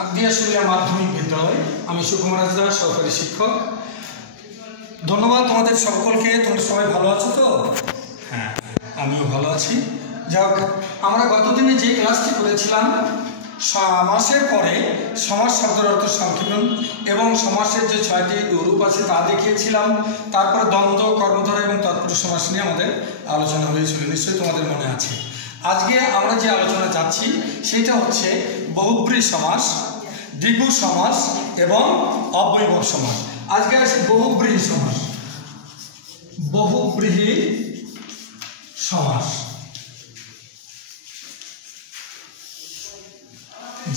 আগদিয়াশুলিয়া মাধ্যমিক বিদ্যালয়। আমি সুকুমার হাজরা, সহকারী শিক্ষক। ধন্যবাদ তোমাদের সকলকে। তোমরা সবাই ভালো আছো তো? হ্যাঁ, আমিও ভালো আছি। যাক, আমরা গতদিনে যে ক্লাসটি করেছিলাম সমাসের পরে সমাস শব্দের অর্থ সংক্ষেপণ এবং সমাসের যে 6টি রূপ আছে তা দেখিয়েছিলাম। তারপরে দ্বন্দ্ব, কর্মধারয় এবং তৎপুরুষ সমাস নিয়ে আমাদের আলোচনা হয়েছিল, নিশ্চয়ই তোমাদের মনে আছে। আজকে আমরা যে আলোচনা যাচ্ছি সেটা হচ্ছে বহুব্রীহি সমাস, দ্বিগু সমাস এবং অব্যয়ভাব সমাস। আজকে আসি বহুব্রীহি সমাস। বহুব্রীহি সমাস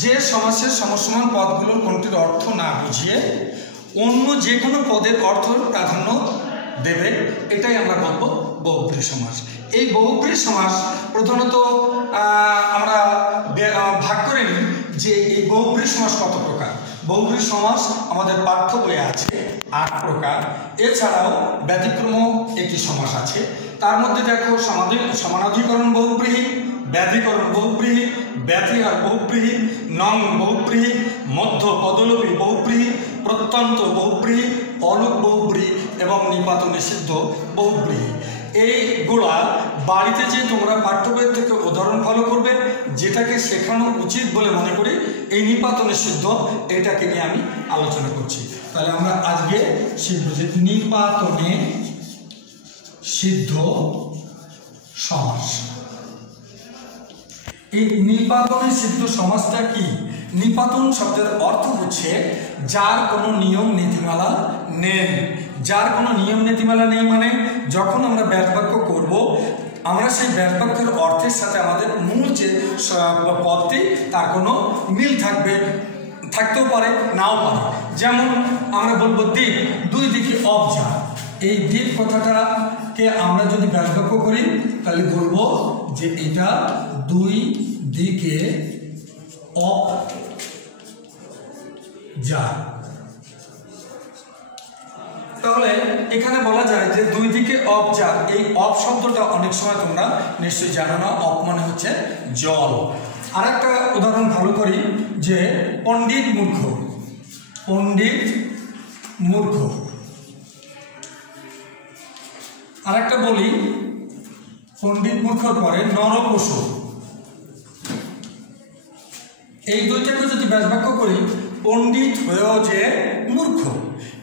যে সমাসের সমসমান পদগুলোর কোনটির অর্থ না বুঝিয়ে অন্য যে কোনো পদের অর্থ প্রাধান্য দেবে, এটাই আমরা বলবো বহুব্রীহি সমাস। এই বহুব্রীহি সমাস প্রধানত আমরা ভাগ করে নিই যে এই বহুব্রীহি সমাস কত প্রকার। বহুব্রীহি সমাস আমাদের পাঠ্য বইয়ে আছে 8 প্রকার। এছাড়াও ব্যতিক্রম একটি সমাস আছে। তার মধ্যে দেখো সমানাধিকরণ বহুব্রীহি, ব্যাধিকরণ বহুব্রীহি, ব্যাধি আর বহুব্রীহি, নং বহুব্রীহি, মধ্য পদলোপী বহুব্রীহি, প্রত্যন্ত বহুব্রীহি, অলুক বহুব্রীহি এবং নিপাত নিষিদ্ধ বহুব্রীহি। এইগুলা বাড়িতে যে তোমরা পাঠ্য বই থেকে উদাহরণ ফলো করবে, যেটাকে শেখানো উচিত বলে মনে করি, এই নিপাত নিষিদ্ধ এটাকে নিয়ে আমি আলোচনা করছি। তাহলে আমরা আজকে শিখব যে নিপাতনে সিদ্ধ সমাস। এই নিপাতনে সিদ্ধ সমাসটা কি? নিপাতন শব্দের অর্থ হচ্ছে যার কোনো নিয়ম নীতিমালা নেই। যার কোনো নিয়ম নীতিমালা নেই মানে যখন আমরা ব্যাসবাক্য করব, আমরা সেই ব্যাসবাক্যের অর্থের সাথে আমাদের মূল যে পদটি তার কোনো মিল থাকতেও পারে, নাও পারে। যেমন আমরা বলবো দ্বীপ, দুই দিকে অব যা। এই দ্বীপ কথাটাকে আমরা যদি ব্যাসবাক্য করি তাহলে বলবো যে এটা দুই দিকে অব যা। তাহলে এখানে বলা যায় যে দুই দিকে অব যা। এই অব শব্দটা অনেক সময় তোমরা নিশ্চয়ই জানো না। অব মানে হচ্ছে জল। আর একটা উদাহরণ ভালো করি যে পণ্ডিত মূর্খ। পণ্ডিত মূর্খ। আর একটা বলি পণ্ডিত মূর্খর পরে নরপশু। এই দুইটাকে যদি ব্যাসবাক্য করি, পণ্ডিত হয়েও যে মূর্খ।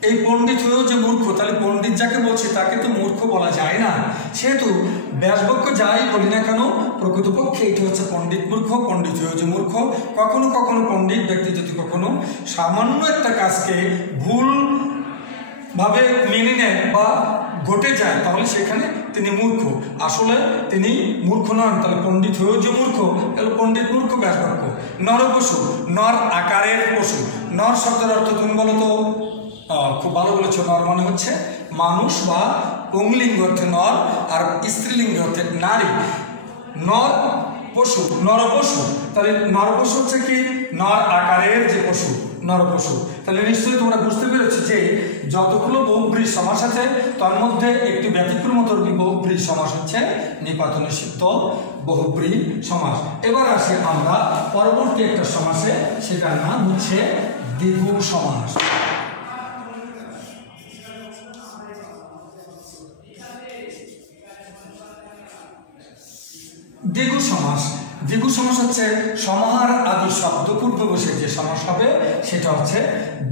এই পণ্ডিত হয়েও যে মূর্খ, তাহলে পণ্ডিত যাকে বলছে তাকে তো মূর্খ বলা যায় না। সেহেতু ব্যাসবাক্য যাই বলি না কেন, প্রকৃতপক্ষে এটি হচ্ছে পণ্ডিত মূর্খ। পণ্ডিত হয়েও যে মূর্খ। কখনো কখনো পণ্ডিত ব্যক্তি যদি কখনো সামান্য একটা কাজকে ভুলভাবে মেনে নেয় বা ঘটে যায়, তাহলে সেখানে তিনি মূর্খ। আসলে তিনি মূর্খ নন। তাহলে পণ্ডিত হয়েও যে মূর্খ, তাহলে পণ্ডিত মূর্খ ব্যাসবাক্য। নরপশু, নর আকারের পশু। নর শব্দের অর্থ তুমি বলো তো? খুব ভালো বলেছো। নর মানে হচ্ছে মানুষ বা পুংলিঙ্গ অর্থে নর, আর স্ত্রীলিঙ্গ অর্থে নারী। নর পশু, নরপশু। তাহলে নরপশু হচ্ছে কি? নর আকারের যে পশু, নরপশু। তাহলে নিশ্চয়ই তোমরা বুঝতে পেরেছো যে যতগুলো বহুব্রীহি সমাস আছে তার মধ্যে একটি ব্যতিক্রমধর্মী বহুব্রীহি সমাস হচ্ছে নিপাতনে সিদ্ধ বহুব্রীহি সমাস। এবার আসি আমরা পরবর্তী একটা সমাসে, সেটার নাম হচ্ছে দ্বিগু সমাস। দ্বিগু সমাস। দ্বিগু সমাস হচ্ছে সমাহার আদি শব্দ পূর্বে বসে যে সমাস হবে সেটা হচ্ছে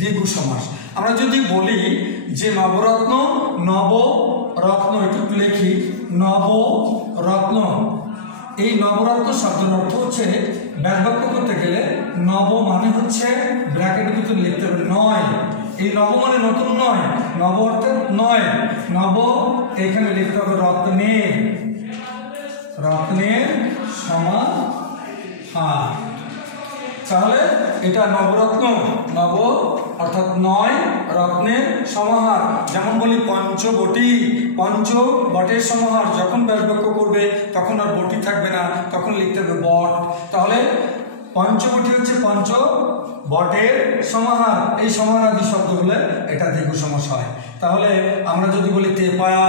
দ্বিগু সমাস। আমরা যদি বলি যে নবরত্ন, নবরত্ন, একটু লিখি নবরত্ন। এই নবরত্ন শব্দের অর্থ হচ্ছে ব্যাসবাক্য করতে গেলে নব মানে হচ্ছে ব্র্যাকেটের ভিতরে লিখতে হবে 9। এই নব মানে নতুন নয়, নব অর্থে 9। নব এখানে লিখতে হবে রত্নের। রত্নের সমাহার। তাহলে এটা নবরত্ন, নব অর্থাৎ 9, রত্নের সমাহার। যেমন বলি পঞ্চবটি, পঞ্চবটের সমাহার। যখন ব্যাসবাক্য করবে তখন আর বটি থাকবে না, তখন লিখতে হবে বট। তাহলে পঞ্চবটি হচ্ছে পঞ্চবটের সমাহার। এই সমাহার আদি শব্দগুলো এটা দ্বিগু সমাস হয়। তাহলে আমরা যদি বলি তে পায়া,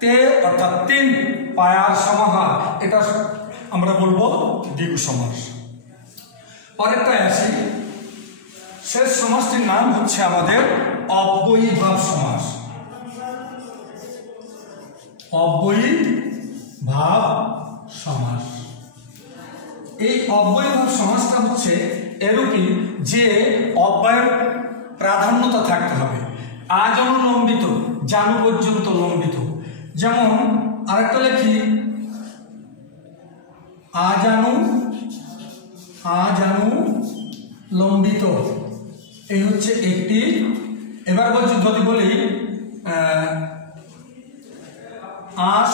তে অর্থাৎ 3 পায়ার সমাহার, এটা আমরা বলবো দ্বিগু সমাস। পরেরটায় আসি শেষ সমাসটির নাম হচ্ছে আমাদের অব্যয়ীভাব সমাস। অব্যয়ীভাব সমাস। এই অব্যয়ীভাব সমাসটা হচ্ছে এরকম যে অব্যয়ের প্রাধান্যতা থাকতে হবে। আজনু লম্বিত, জানু পর্যন্ত লম্বিত। যেমন আরেকটা লিখি, আজানু লম্বিত, এই হচ্ছে একটি। এবার বলছি, যদি বলি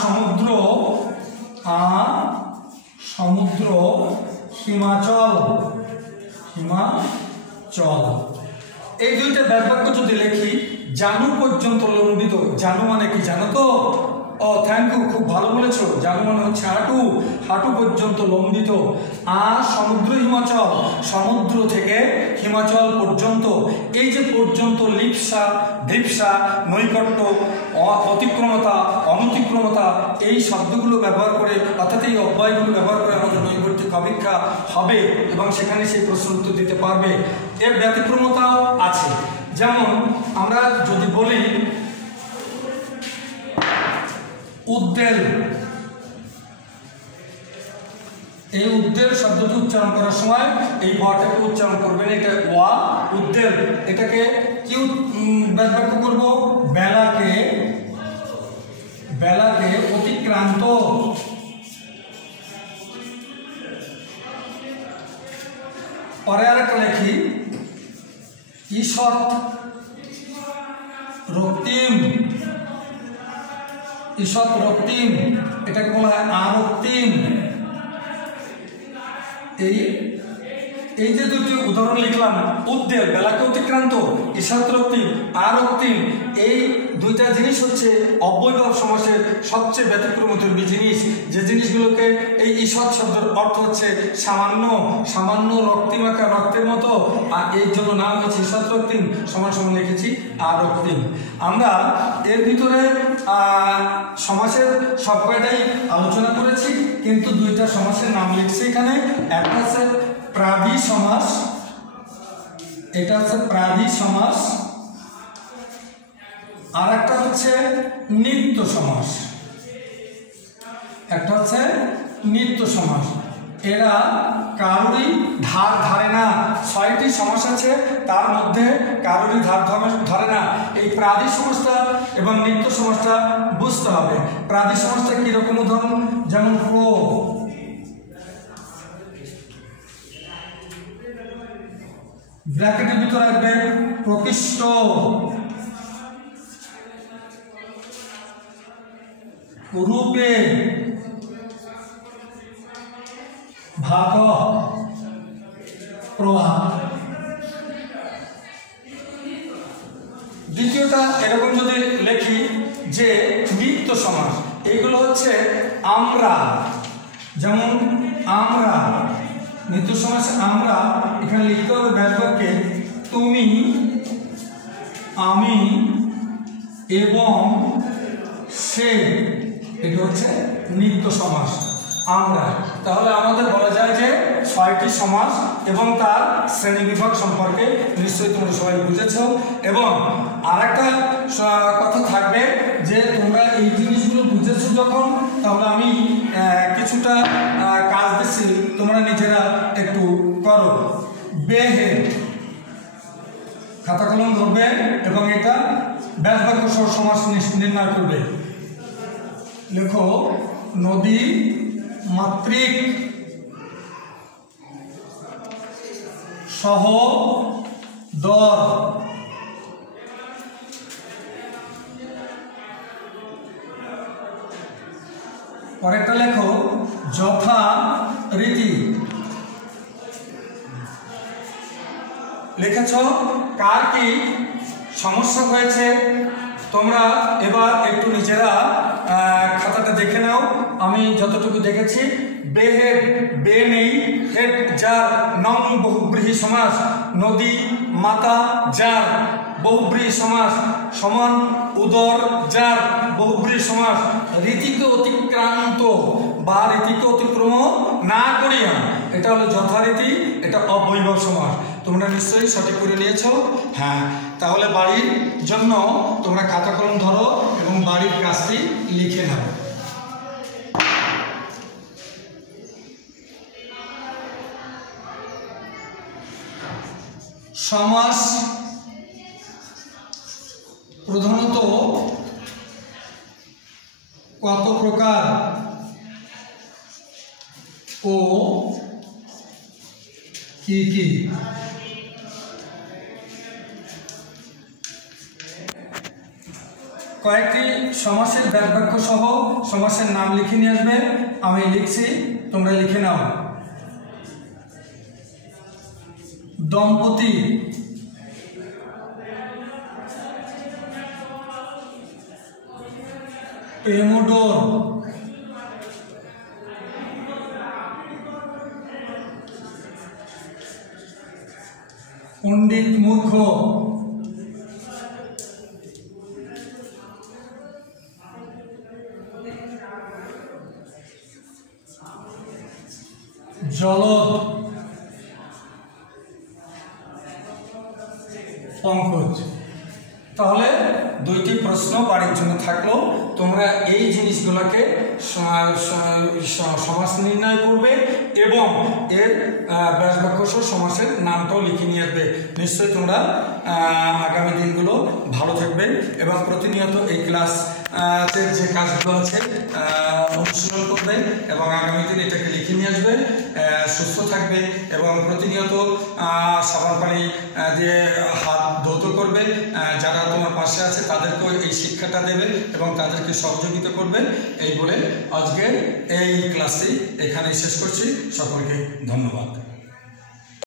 সমুদ্র হিমাচল, এই দুইটা ব্যাপারকে যদি লিখি, জানু পর্যন্ত লম্বিত। জানু মানে কি জানো তো? ও থ্যাংক ইউ, খুব ভালো বলেছো। জানু মানে হচ্ছে হাঁটু পর্যন্ত লম্বিত। সমুদ্র হিমাচল, সমুদ্র থেকে হিমাচল পর্যন্ত। এই যে পর্যন্ত, লিপ্সা, দৃপ্সা, নৈকট্য, অতিক্রমতা, অনতিক্রমতা, এই শব্দগুলো ব্যবহার করে, অর্থাৎ এই অব্যয়গুলো ব্যবহার করে আমাদের নৈবর্তিক অপেক্ষা হবে এবং সেখানে সেই প্রশ্ন উত্তর দিতে পারবে। এর ব্যতিক্রমতাও আছে। যেমন আমরা যদি বলি উদ্বেল, এই উদ্বেল শব্দটি উচ্চারণ করার সময় এই ওয়াটাকে উচ্চারণ করবেন, এটা ওয়া, উদ্বেল। এটাকে কি ব্যাখ্যা করব? বেলাকে অতিক্রান্ত। পরে আরেকটা লিখি, ঈষৎ রক্তিম, এটাকে বলা হয় আরক্তিম। এই যে দুটি উদাহরণ লিখলাম, উদ্বেল, বেলাকে অতিক্রান্ত, ঈষৎ রক্তিম, আরক্তিম, এই দুইটা জিনিস হচ্ছে অব্যয়ভাব সমাসের সবচেয়ে ব্যতিক্রমধর্মী জিনিস। যে জিনিসগুলোকে, এই ঈষৎ শব্দের অর্থ হচ্ছে সামান্য রক্তিমাকা, রক্তের মতো, আর এর জন্য নাম হচ্ছে ঈষৎ রক্তিম, সমান লিখেছি আরক্তিম। আমরা এর ভিতরে সমাসের সব কয়টাই আলোচনা করেছি, কিন্তু দুইটা সমাসের নাম লিখছি এখানে। একটা হচ্ছে প্রাদি সমাস, এটা হচ্ছে প্রাদি সমাস, আর একটা হচ্ছে নিত্য সমাস। একটা হচ্ছে নিত্য সমাস। এরা কারোরই ধার ধারে না। 6টি সমাস আছে, তার মধ্যে কারোরই ধার ধরে না। এই প্রাদি সমাসটা এবং নিত্য সমাসটা বুঝতে হবে। প্রাদি সমাসটা কিরকম উদাহরণ? যেমন ব্র্যাকেটের ভিতরে রাখবেন প্রকৃষ্ট, রূপে, ভাগ, প্রভাব। দ্বিতীয়টা এরকম যদি লিখি যে নিত্য সমাস, এইগুলো হচ্ছে আমরা। যেমন আমরা, নিত্য সমাসে আমরা, এখানে লিখতে হবে ব্যাপককে তুমি, আমি এবং সে। এটা হচ্ছে নিত্য সমাস, আমরা। তাহলে আমাদের বলা যায় যে 6টি সমাস এবং তার শ্রেণীবিভাগ সম্পর্কে নিশ্চয়ই তোমরা সবাই বুঝেছ। এবং আরেকটা কথা থাকবে যে তোমরা এই জিনিসগুলো বুঝেছো যখন, তাহলে আমি কিছুটা কাজ দিচ্ছি, তোমরা নিজেরা একটু করো। বেহে, খাতা কলম ধরবে এবং এটা ব্যাসবাক্য সহ সমাস নির্ণয় করবে। লেখো নদী মাতৃক সহ দর। পরেরটা লেখো যথা রীতি। লিখেছ কার কি সমস্যা হয়েছে তোমরা এবার একটু নিজেরা খাতাটা দেখে নাও। আমি যতটুকু দেখেছি, বেহেড, বে নেই, হেড যার, নং বহুব্রীহি সমাস, নদী মাতা যার, বহুব্রীহি সমাস, সমান উদর যার, বহুব্রীহি সমাস, রীতিকে অতিক্রান্ত বা রীতিকে অতিক্রম না করিয়া, এটা হলো যথারীতি, এটা অবৈভব সমাস। তোমরা নিশ্চয়ই সঠিক করে নিয়েছো। হ্যাঁ, তাহলে বাড়ির জন্য তোমরা খাতা কলম ধরো এবং বাড়ির কাজটি লিখে নাও। সমাস প্রধানত কত প্রকার ও কি কি? কয়েকটি সমাসের ব্যাস বাক্য সহ সমাসের নাম লিখে নিয়ে আসবে। আমি লিখছি, তোমরা লিখে নাও। দম্পতি, প্রেমোডোর, পণ্ডিত মূর্খ, জলদ, পঙ্কজ। তাহলে দুইটি প্রশ্ন বাড়ির জন্য থাকলো। তোমরা এই জিনিসগুলোকে সমাস নির্ণয় করবে এবং এর ব্যাস বাক্য সহ সমাসের নামটাও লিখে নিয়ে আসবে। নিশ্চয়ই তোমরা আগামী দিনগুলো ভালো থাকবে এবং প্রতিনিয়ত এই ক্লাস যে কাজগুলো আছে অনুশীলন করবে এবং আগামী দিন এটাকে লিখে নিয়ে আসবে। সুস্থ থাকবে এবং প্রতিনিয়ত সাবান পানি দিয়ে হাত ধৌত করবে। যারা তোমার পাশে আছে তাদেরকেও এই শিক্ষাটা দেবে এবং তাদেরকে সহযোগিতা করবে। এই বলে আজকে এই ক্লাসটি এখানেই শেষ করছি। সকলকে ধন্যবাদ।